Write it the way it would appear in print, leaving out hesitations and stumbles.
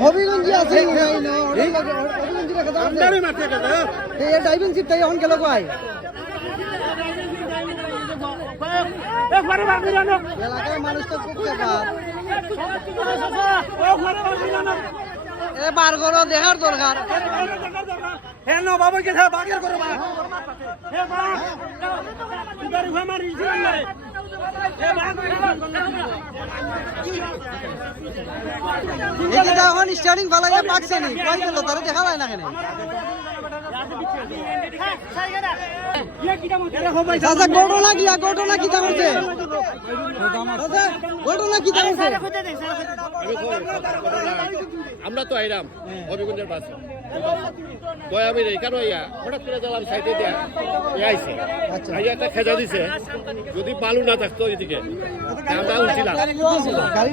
হবিগঞ্জি আছে driving seat তাই এখন গেল কয় এলাকার মানুষ তো খুব বার করো দেখার দরকার এখন স্টার্টিং ফালাইয়া পাকছে নি কয় গেল তারা দেখা যায় না কেন ঘটনা কি ঘটনা কি করছে ঘটনা কি করছে আমরা তো আইরাম হবিগঞ্জের বাস দয়াবির এইখানে হঠাৎ করে গেলাম সাইডে দেয়া আইসে একটা খেজা দিছে যদি বালু না থাকতো এদিকে আমরা উঠছিলাম গাড়ি